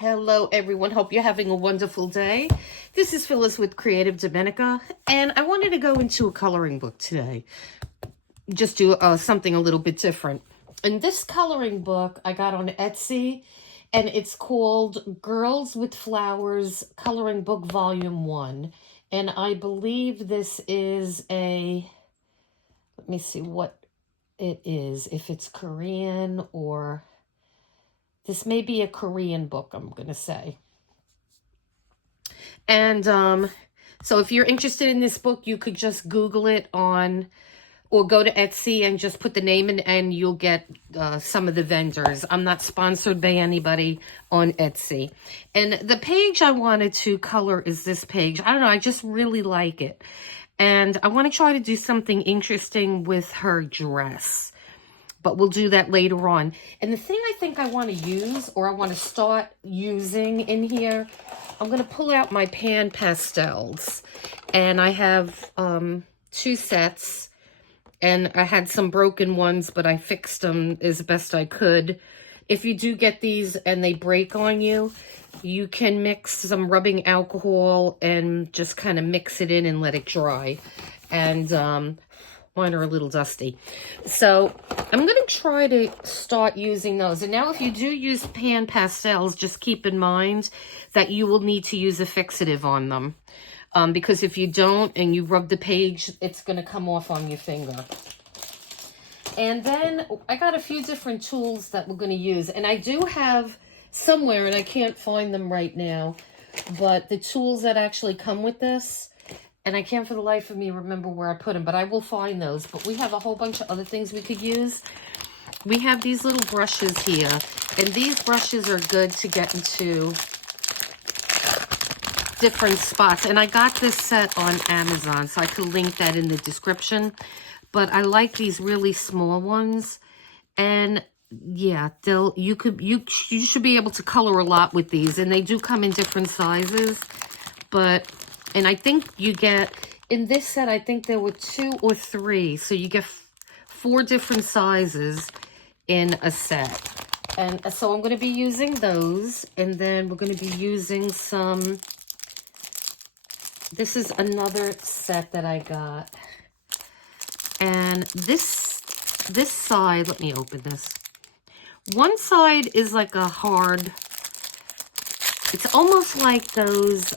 Hello everyone, hope you're having a wonderful day. This is Phyllis with CreativeDomenica, and I wanted to go into a coloring book today. Just do something a little bit different. And this coloring book I got on Etsy, and it's called Girls with Flowers Coloring Book Volume 1. And I believe this is a, let me see what it is, if it's Korean or... This may be a Korean book, I'm going to say. And so if you're interested in this book, you could just Google it on, or go to Etsy and just put the name in, and you'll get some of the vendors. I'm not sponsored by anybody on Etsy. And the page I wanted to color is this page. I don't know, I just really like it. And I want to try to do something interesting with her dress. But we'll do that later on. And the thing I think I want to use, or I want to start using in here, I'm going to pull out my pan pastels. And I have 2 sets. And I had some broken ones, but I fixed them as best I could. If you do get these and they break on you, you can mix some rubbing alcohol and just kind of mix it in and let it dry. And mine are a little dusty. So I'm going to try to start using those. And now if you do use pan pastels, just keep in mind that you will need to use a fixative on them. Because if you don't and you rub the page, it's going to come off on your finger. And then I got a few different tools that we're going to use. And I do have somewhere, and I can't find them right now, but the tools that actually come with this. And I can't for the life of me remember where I put them, but I will find those. But we have a whole bunch of other things we could use. We have these little brushes here. And these brushes are good to get into different spots. And I got this set on Amazon, so I could link that in the description. But I like these really small ones. And yeah, you should be able to color a lot with these. And they do come in different sizes. And I think you get, in this set, I think there were 2 or 3. So you get 4 different sizes in a set. And so I'm going to be using those. And then we're going to be using some, this is another set that I got. And this side, let me open this. One side is like a hard, it's almost like those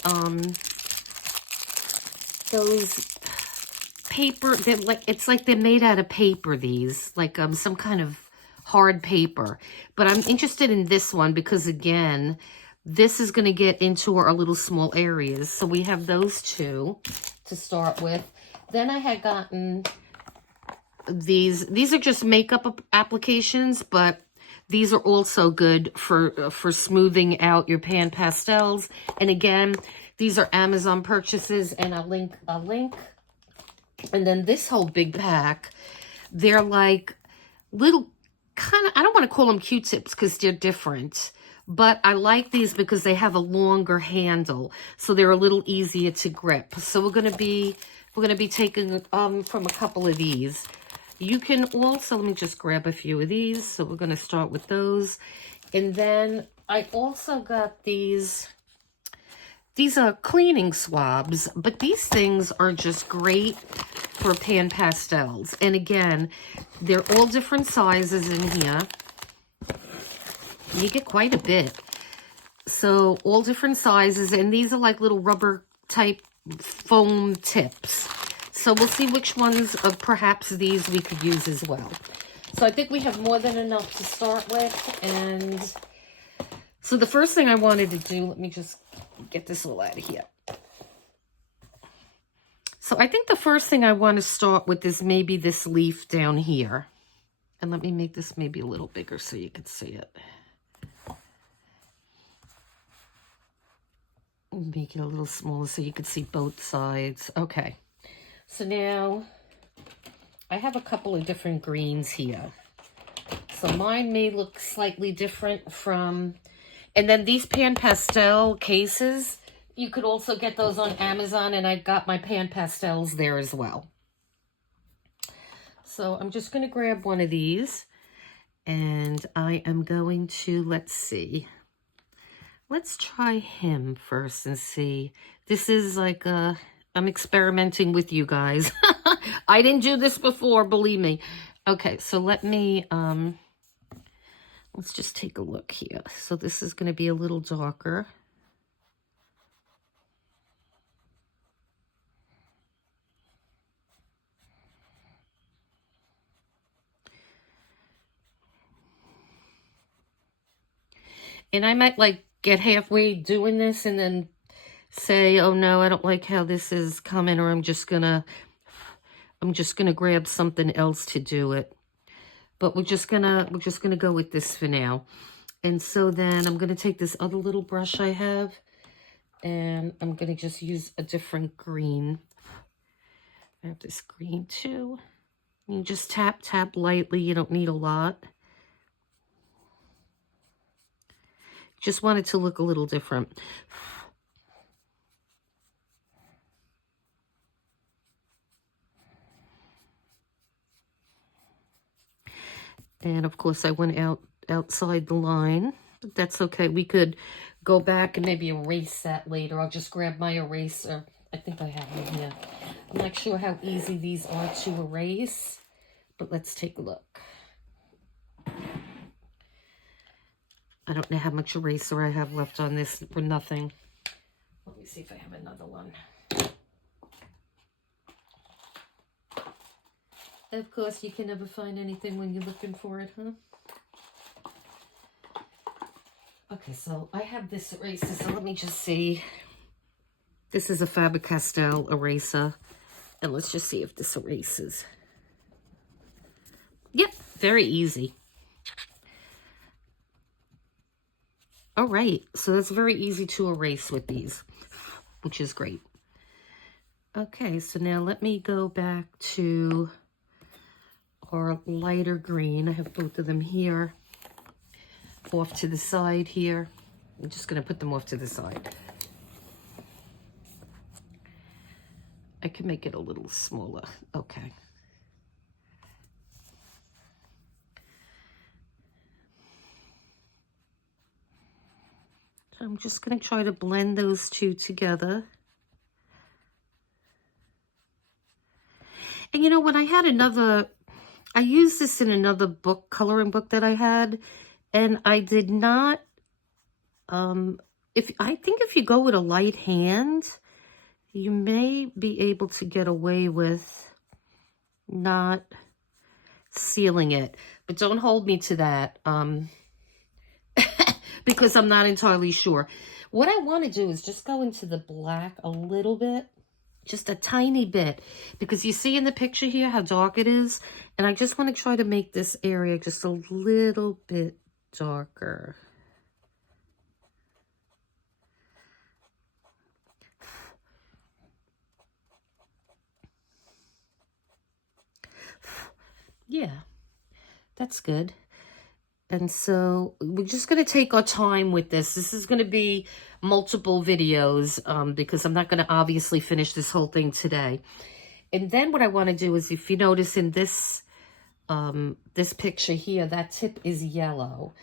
paper, it's like they're made out of paper, these, like some kind of hard paper. But I'm interested in this one because, again, this is going to get into our little small areas. So we have those 2 to start with. Then I had gotten these are just makeup applications, but these are also good for smoothing out your pan pastels. And again, these are Amazon purchases, and I'll link. And then this whole big pack, they're like little kind of, I don't want to call them Q-tips because they're different. But I like these because they have a longer handle, so they're a little easier to grip. So we're gonna be taking from a couple of these. You can also, let me just grab a few of these. So we're gonna start with those. And then I also got these. These are cleaning swabs, but these things are just great for pan pastels. And again, they're all different sizes in here. You get quite a bit. So all different sizes, and these are like little rubber type foam tips. So we'll see which ones of perhaps these we could use as well. So I think we have more than enough to start with. And so the first thing I wanted to do, let me just get this all out of here. So I think the first thing I want to start with is maybe this leaf down here. And let me make this maybe a little bigger so you can see it. Make it a little smaller so you can see both sides. Okay. So now I have a couple of different greens here. So mine may look slightly different from... And then these pan pastel cases, you could also get those on Amazon, and I got my pan pastels there as well. So I'm just going to grab one of these, and I am going to, let's see, let's try him first and see. This is like I'm experimenting with you guys. I didn't do this before, believe me. Okay, so let me, let's just take a look here. So this is going to be a little darker. And I might like get halfway doing this and then say, oh no, I don't like how this is coming, or I'm just gonna grab something else to do it. But we're just gonna go with this for now. And so then I'm gonna take this other little brush I have, and I'm gonna just use a different green. I have this green too. You just tap lightly, you don't need a lot. Just want it to look a little different. And of course I went outside the line, but that's okay. We could go back and maybe erase that later. I'll just grab my eraser. I think I have one here. I'm not sure how easy these are to erase, but let's take a look. I don't know how much eraser I have left on this for nothing. Let me see if I have another one. Of course, you can never find anything when you're looking for it, huh? Okay, so I have this eraser, so let me just see. This is a Faber-Castell eraser, and let's just see if this erases. Yep, very easy. All right, so that's very easy to erase with these, which is great. Okay, so now let me go back to our lighter green. I have both of them here, off to the side here. I'm just going to put them off to the side. I can make it a little smaller. Okay. So I'm just going to try to blend those two together. And you know, when I had I used this in another book, coloring book that I had, and I did not, I think if you go with a light hand, you may be able to get away with not sealing it, but don't hold me to that, because I'm not entirely sure. What I want to do is just go into the black a little bit, just a tiny bit, because you see in the picture here how dark it is, and I just want to try to make this area just a little bit darker. Yeah, that's good. And so we're just going to take our time with this. This is going to be multiple videos because I'm not going to obviously finish this whole thing today. And then what I want to do is, if you notice in this this picture here, that tip is yellow.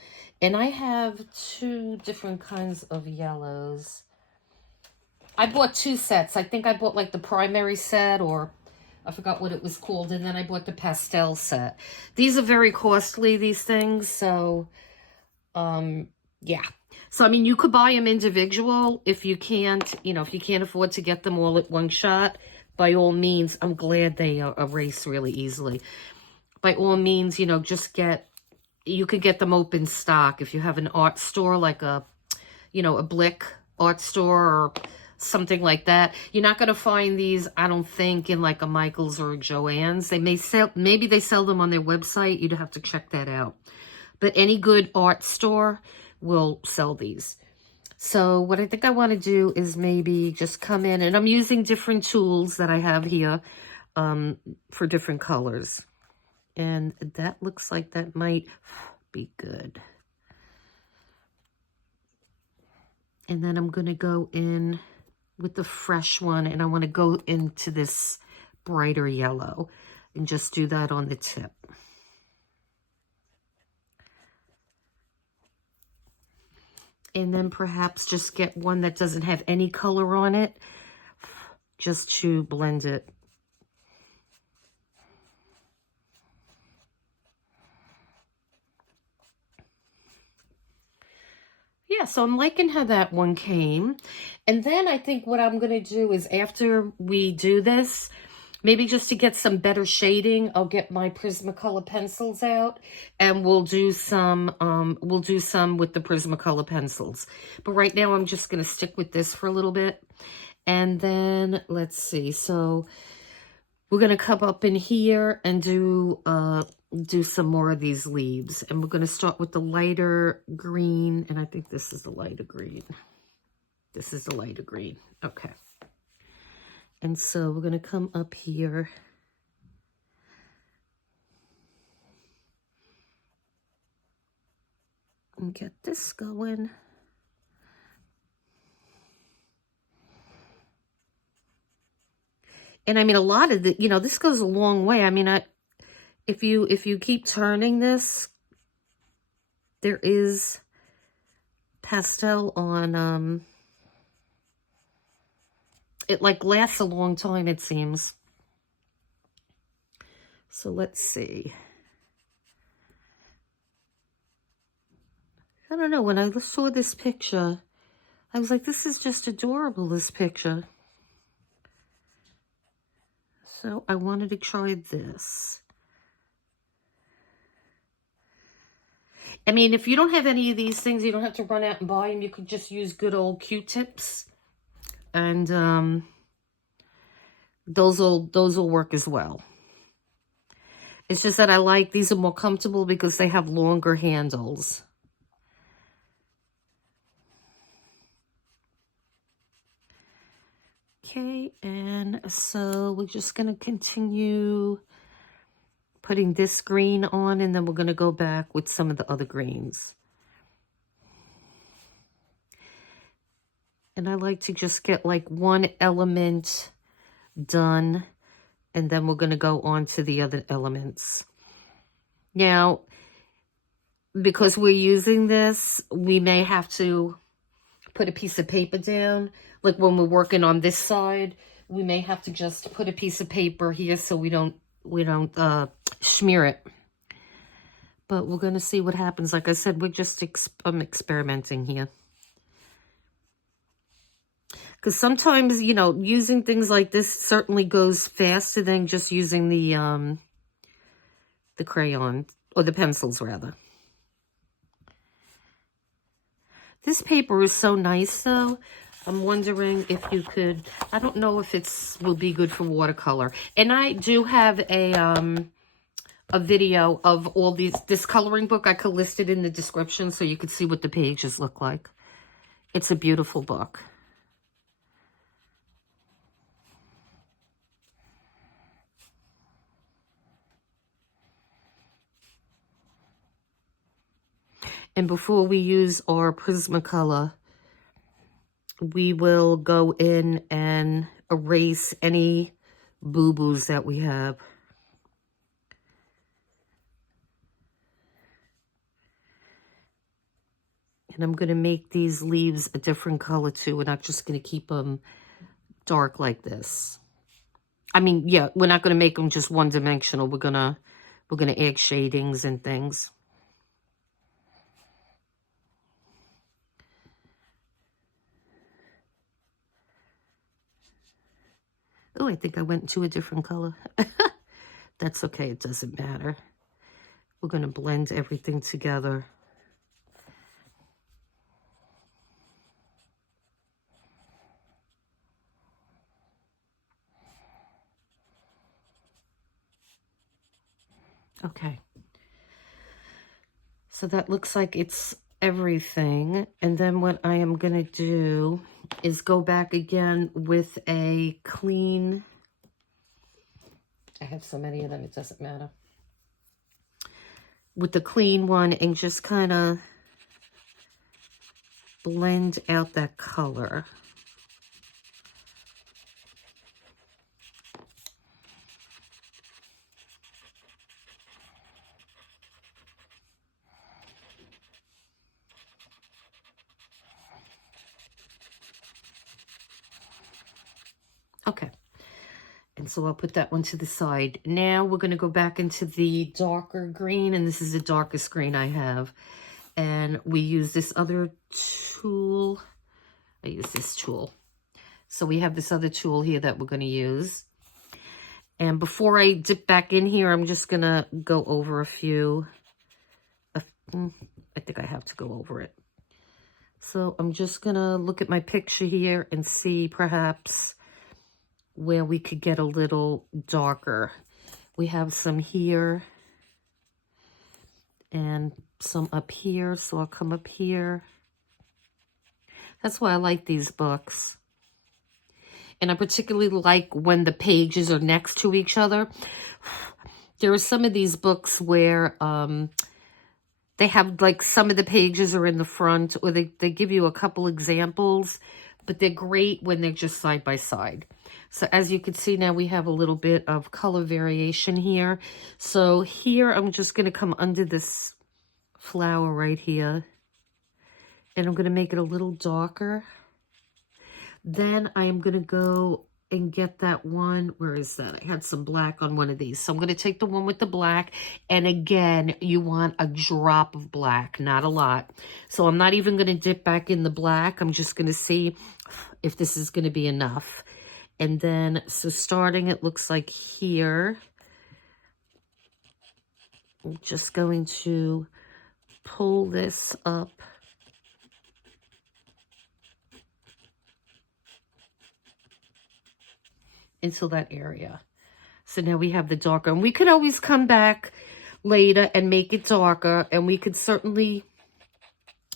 And I have two different kinds of yellows. I bought two sets. I think I bought like the primary set, or I forgot what it was called, and then I bought the pastel set. These are very costly, these things, so, yeah. So, I mean, you could buy them individual if you can't, if you can't afford to get them all at one shot. By all means, I'm glad they erase really easily. By all means, you could get them open stock. If you have an art store, like a Blick art store or something like that. You're not going to find these, I don't think, in like a Michael's or a Joann's. They may sell, maybe they sell them on their website. You'd have to check that out. But any good art store will sell these. So what I think I want to do is maybe just come in, and I'm using different tools that I have here for different colors. And that looks like that might be good. And then I'm going to go in with the fresh one, and I want to go into this brighter yellow and just do that on the tip. And then perhaps just get one that doesn't have any color on it, just to blend it. Yeah, so I'm liking how that one came. And then I think what I'm going to do is after we do this, maybe just to get some better shading, I'll get my Prismacolor pencils out and we'll do some with the Prismacolor pencils. But right now I'm just going to stick with this for a little bit. And then let's see. So we're going to come up in here and do some more of these leaves. And we're going to start with the lighter green. And I think this is the lighter green. This is the lighter green. Okay. And so we're going to come up here. And get this going. And I mean, a lot of the, you know, this goes a long way. I mean, if you keep turning this, there is pastel on, it like lasts a long time, it seems. So let's see. I don't know, when I saw this picture, I was like, this is just adorable, this picture. So I wanted to try this. I mean, if you don't have any of these things, you don't have to run out and buy them. You could just use good old Q-tips. And those will work as well. It's just that I like, these are more comfortable because they have longer handles. Okay, and so we're just going to continue putting this green on, and then we're going to go back with some of the other greens. And I like to just get like one element done, and then we're going to go on to the other elements. Now, because we're using this, we may have to put a piece of paper down. Like when we're working on this side, we may have to just put a piece of paper here so we don't smear it. But we're going to see what happens. Like I said, we're just experimenting here. Because sometimes, you know, using things like this certainly goes faster than just using the crayon, or the pencils rather. This paper is so nice though. I'm wondering if you could, I don't know if will be good for watercolor. And I do have a video of all this coloring book. I could list it in the description so you could see what the pages look like. It's a beautiful book. And before we use our Prismacolor, we will go in and erase any boo-boos that we have. And I'm going to make these leaves a different color too. We're not just going to keep them dark like this. I mean, yeah, we're not going to make them just one-dimensional. We're gonna add shadings and things. Oh, I think I went into a different color. That's okay. It doesn't matter. We're going to blend everything together. Okay. So that looks like it's everything. And then what I am going to do is go back again with a clean, I have so many of them, it doesn't matter. With the clean one and just kind of blend out that color. Okay. And so I'll put that one to the side. Now we're going to go back into the darker green, and this is the darkest green I have. And we use this other tool. I use this tool. So we have this other tool here that we're going to use. And before I dip back in here, I'm just going to go over a few. I think I have to go over it. So I'm just going to look at my picture here and see perhaps where we could get a little darker. We have some here and some up here. So I'll come up here. That's why I like these books. And I particularly like when the pages are next to each other. There are some of these books where they have like some of the pages are in the front, or they give you a couple examples, but they're great when they're just side by side. So as you can see now, we have a little bit of color variation here. So here I'm just going to come under this flower right here, and I'm going to make it a little darker. Then I am going to go and get that one. Where is that? I had some black on one of these. So I'm going to take the one with the black. And again, you want a drop of black, not a lot. So I'm not even going to dip back in the black. I'm just going to see if this is going to be enough. And then, so starting, it looks like here, I'm just going to pull this up. Into that area. So now we have the darker, and we could always come back later and make it darker, and we could certainly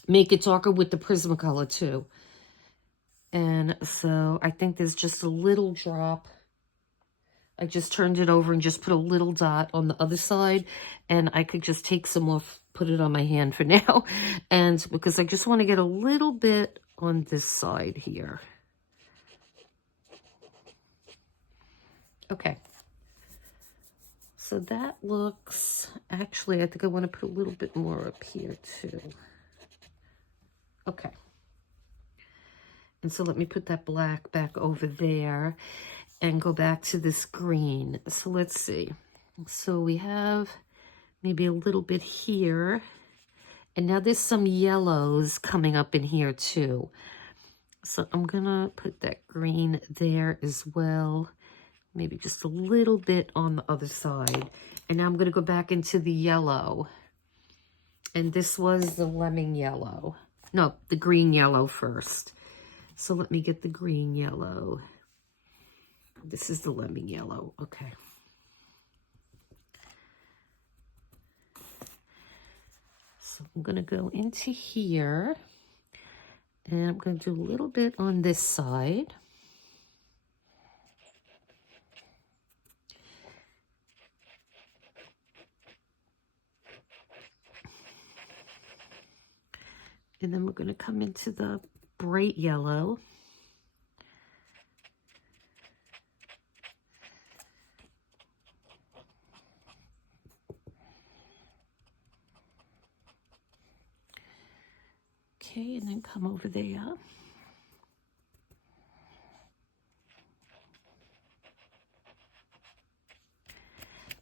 make it darker with the Prismacolor too. And so I think there's just a little drop. I just turned it over and just put a little dot on the other side, and I could just take some off, put it on my hand for now. And because I just want to get a little bit on this side here. Okay, so that looks, actually, I think I want to put a little bit more up here too. Okay, and so let me put that black back over there and go back to this green. So let's see. So we have maybe a little bit here, and now there's some yellows coming up in here too. So I'm gonna put that green there as well. Maybe just a little bit on the other side. And now I'm going to go back into the yellow. And this was the lemon yellow. No, the green yellow first. So let me get the green yellow. This is the lemon yellow. Okay. So I'm going to go into here. And I'm going to do a little bit on this side. And then we're going to come into the bright yellow. Okay, and then come over there.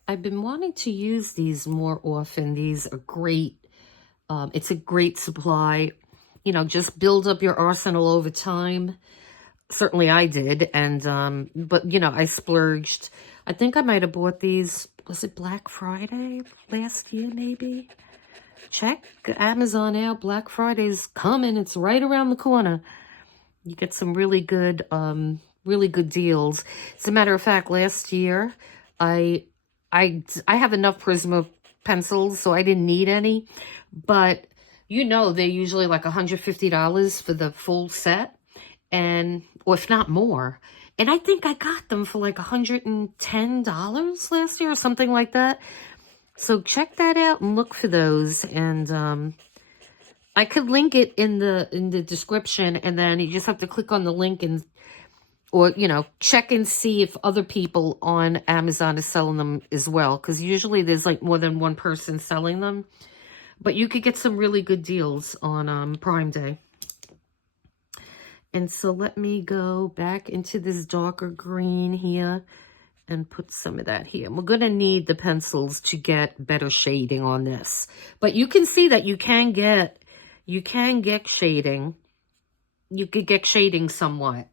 I've been wanting to use these more often. These are great. It's a great supply. You know, just build up your arsenal over time. Certainly I did. And, but, you know, I splurged. I think I might have bought these, was it Black Friday last year maybe? Check Amazon out. Black Friday's coming. It's right around the corner. You get some really good deals. As a matter of fact, last year, I have enough Prisma pencils, so I didn't need any. But, you know, they're usually like $150 for the full set, and or if not more. And I think I got them for like $110 last year or something like that. So check that out and look for those. And I could link it in the description, and then you just have to click on the link and, or, you know, check and see if other people on Amazon are selling them as well. Because usually there's like more than one person selling them. But you could get some really good deals on Prime Day. And so let me go back into this darker green here and put some of that here. We're going to need the pencils to get better shading on this. But you can see that you can get shading. You could get shading somewhat.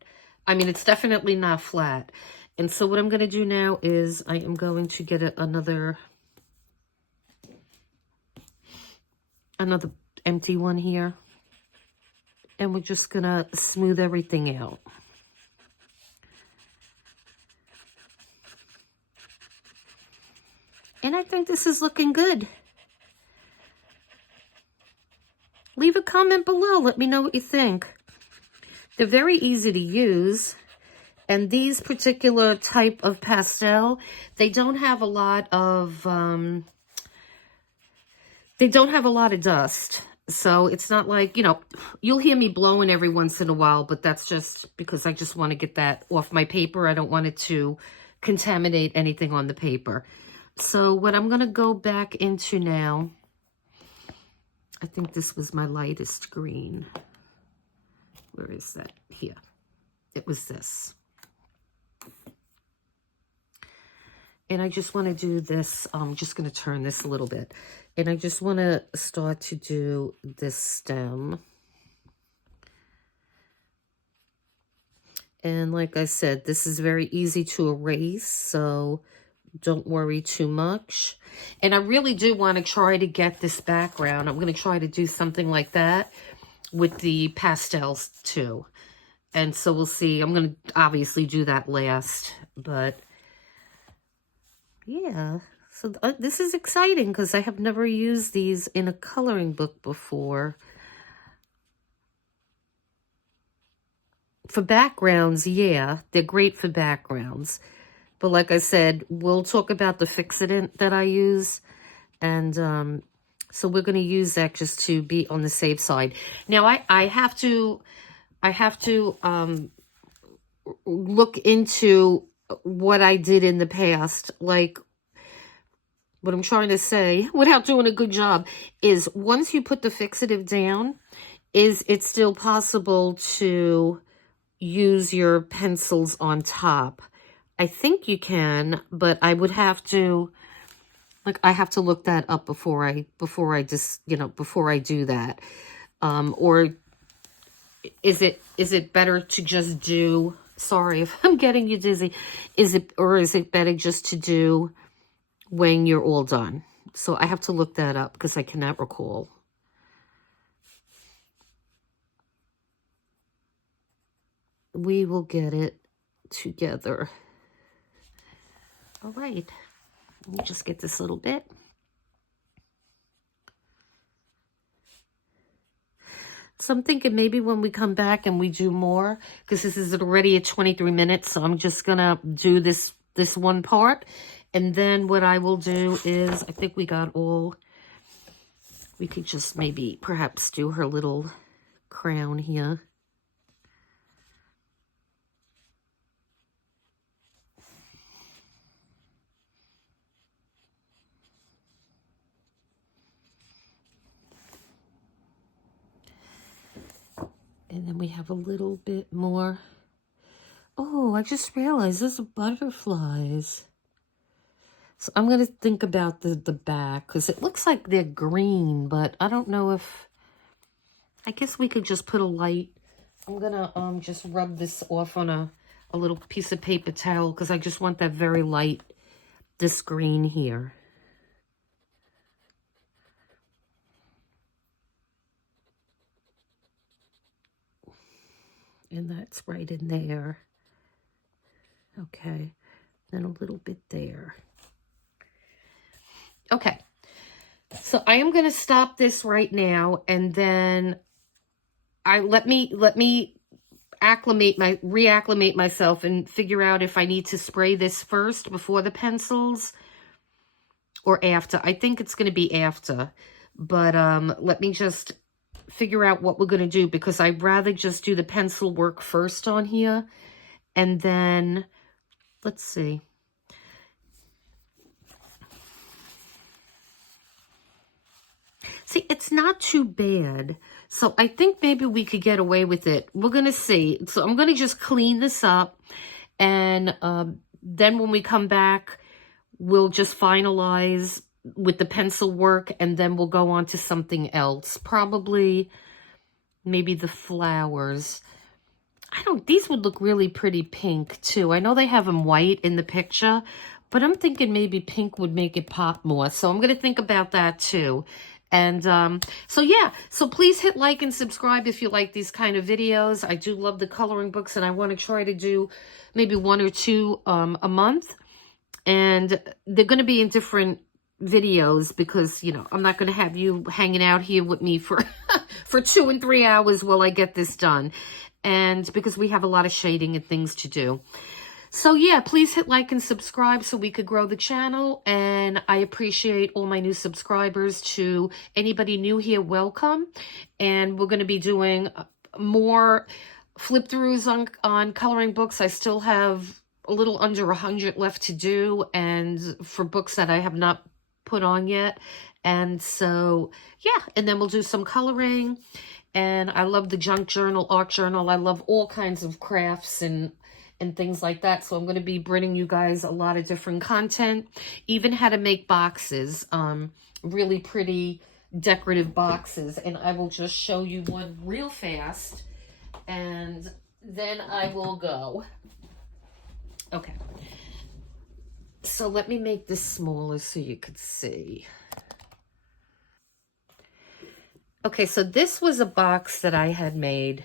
I mean, it's definitely not flat. And so what I'm going to do now is I am going to get another empty one here. And we're just going to smooth everything out. And I think this is looking good. Leave a comment below. Let me know what you think. They're very easy to use. And these particular type of pastel, they don't have a lot of dust. So it's not like, you know, you'll hear me blowing every once in a while, but that's just because I just want to get that off my paper. I don't want it to contaminate anything on the paper. So what I'm going to go back into now, I think this was my lightest green. Where is that? Here. It was this. And I just want to do this. I'm just going to turn this a little bit. And I just want to start to do this stem. And like I said, this is very easy to erase, so don't worry too much. And I really do want to try to get this background. I'm going to try to do something like that with the pastels too. And so we'll see. I'm going to obviously do that last, but yeah. So this is exciting because I have never used these in a coloring book before. For backgrounds, yeah, they're great for backgrounds. But like I said, we'll talk about the fixative that I use. And so we're going to use that just to be on the safe side. Now, I have to look into what I did in the past. Like, what I'm trying to say, without doing a good job, is once you put the fixative down, is it still possible to use your pencils on top? I think you can, but I would have to, like, I have to look that up before I just, you know, before I do that. Or is it better to just do, sorry if I'm getting you dizzy, is it better just to do when you're all done? So I have to look that up because I cannot recall. We will get it together. All right, let me just get this little bit. So I'm thinking maybe when we come back and we do more, because this is already at 23 minutes, so I'm just gonna do this one part. And then what I will do is, I think we got all, we could just maybe perhaps do her little crown here. And then we have a little bit more. Oh, I just realized there's butterflies. So I'm going to think about the back, because it looks like they're green, but I don't know if, I guess we could just put a light. I'm going to just rub this off on a little piece of paper towel, because I just want that very light, this green here. And that's right in there. Okay, then a little bit there. Okay, so I am going to stop this right now, and then let me reacclimate myself and figure out if I need to spray this first before the pencils or after. I think it's going to be after, but let me just figure out what we're going to do, because I'd rather just do the pencil work first on here, and then let's see. See, it's not too bad. So I think maybe we could get away with it. We're going to see. So I'm going to just clean this up. And then when we come back, we'll just finalize with the pencil work. And then we'll go on to something else. Probably maybe the flowers. These would look really pretty pink too. I know they have them white in the picture, but I'm thinking maybe pink would make it pop more. So I'm going to think about that too. And so yeah, so please hit like and subscribe if you like these kind of videos. I do love the coloring books, and I want to try to do maybe 1 or 2 a month. And they're going to be in different videos because, you know, I'm not going to have you hanging out here with me for for 2 and 3 hours while I get this done. And because we have a lot of shading and things to do. So yeah, please hit like and subscribe so we could grow the channel. And I appreciate all my new subscribers. To anybody new here, welcome. And we're going to be doing more flip throughs on coloring books. I still have a little under 100 left to do, and for books that I have not put on yet. And so yeah, and then we'll do some coloring. And I love the junk journal, art journal. I love all kinds of crafts and things like that. So I'm going to be bringing you guys a lot of different content, even how to make boxes, really pretty decorative boxes. And I will just show you one real fast, and then I will go. Okay. So let me make this smaller so you could see. Okay, so this was a box that I had made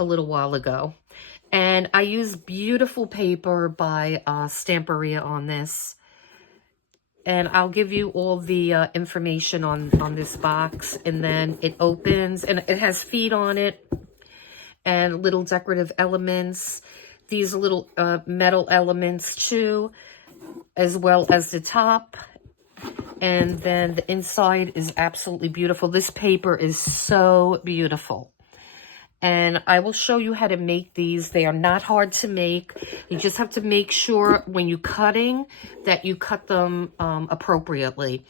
a little while ago. And I used beautiful paper by Stamperia on this. And I'll give you all the information on this box. And then it opens, and it has feet on it and little decorative elements. These little metal elements too, as well as the top. And then the inside is absolutely beautiful. This paper is so beautiful. And I will show you how to make these. They are not hard to make. You just have to make sure when you're cutting that you cut them appropriately.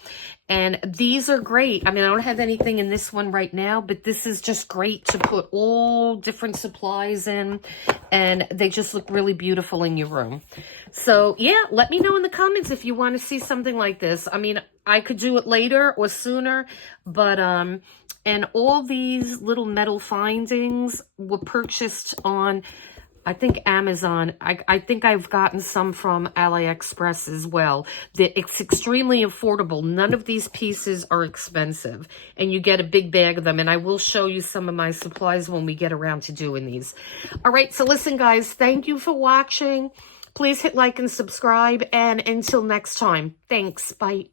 And these are great. I mean, I don't have anything in this one right now, but this is just great to put all different supplies in. And they just look really beautiful in your room. So yeah, let me know in the comments if you want to see something like this. I mean, I could do it later or sooner, but and all these little metal findings were purchased on, I think, Amazon. I think I've gotten some from AliExpress as well. It's extremely affordable. None of these pieces are expensive, and you get a big bag of them. And I will show you some of my supplies when we get around to doing these. All right, so listen, guys, thank you for watching. Please hit like and subscribe, and until next time, thanks. Bye.